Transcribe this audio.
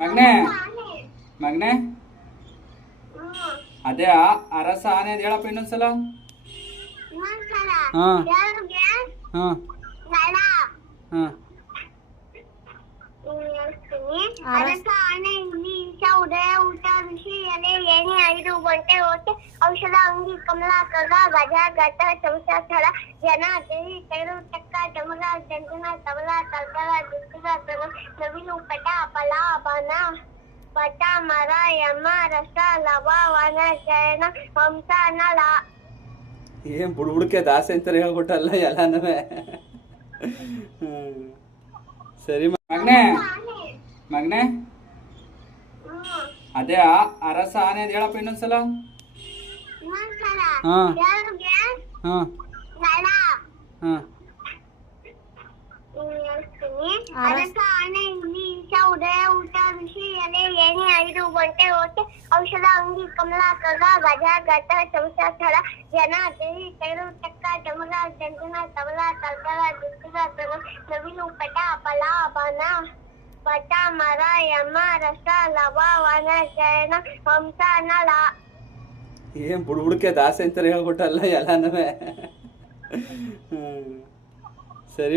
ಮಗ್ನೆ ಮಗ್ನೆ ಅದೇ ಅರಸ ಆನೆ ಅದ್ ಹೇಳಪ್ಪ ಇನ್ನೊಂದ್ಸಲ. ಹಾ ಹಾ ಹಾ ಅರಸ ಆನೆ ಇಲ್ಲಿ ಈಶ ಉದಯ ಊಟ ಋಷಿ ಎಲೆ ಏಣಿ 5 ಗಂಟೆ ಓಕೆ ಔಷಧ ಅಂಗಿ ಕಮಲಾಕರ ಗಜ ಘಟ ಚಮಚ ಸ್ಥಳ ಜನ ದೇವಿ ತೆರು ಚಕ್ಕ ಚಮರ ಜಂಜನ ತಬಲ ತಲ್ಕಲ ದುಃಖದ ನವಿಲು ಪಟ ಫಲ ಬನ ಪಟ ಮರ ಯಮ ರಸ ಲವ ವನ ಜಯನ ಹಂಸ ನಳ. ಏನ್ ಬುಡ್ಬುಡ್ಕೆ ದಾಸೆ ಅಂತಾರೆ ಹೇಳ್ಕೊಟ್ಟಲ್ಲ ಎಲ್ಲಾನು. ಸರಿ ಮಗ್ನೆ ಮಗ್ನೆ ಅದೇ ಅರಸ ಆನೆ ಅದ್ ಹೇಳಪ್ಪ ಇನ್ನೊಂದ್ಸಲ. ಹಾ ಹಾ ಹಾ ಅರಸ ಆನೆ ಇಲ್ಲಿ ಈಶ ಉದಯ ಊಟ ಋಷಿ ಎಲೆ ಏಣಿ 5 ಗಂಟೆ ಓಕೆ ಔಷಧ ಅಂಗಿ ಕಮಲಾಕರ ಗಜ ಘಟ ಚಮಚ ಸ್ಥಳ ಜನ ದೇವಿ ತೆರು ಚಕ್ಕ ಚಮರ ಜಂಜನ ತಬಲ ತಲ್ಕಲ ದುಃಖದ ನವಿಲು ಪಟ ಫಲ ಬನ ಪಟ ಮರ ಯಮ ರಸ ಲವ ವನ ಜಯನ ಹಂಸ ನಳ. ಏನ್ ಬುಡ್ಬುಡ್ಕೆ ದಾಸೆ ಅಂತಾರೆ ಹೇಳ್ಕೊಟ್ಟಲ್ಲ ಎಲ್ಲಾನು. ಸರಿ.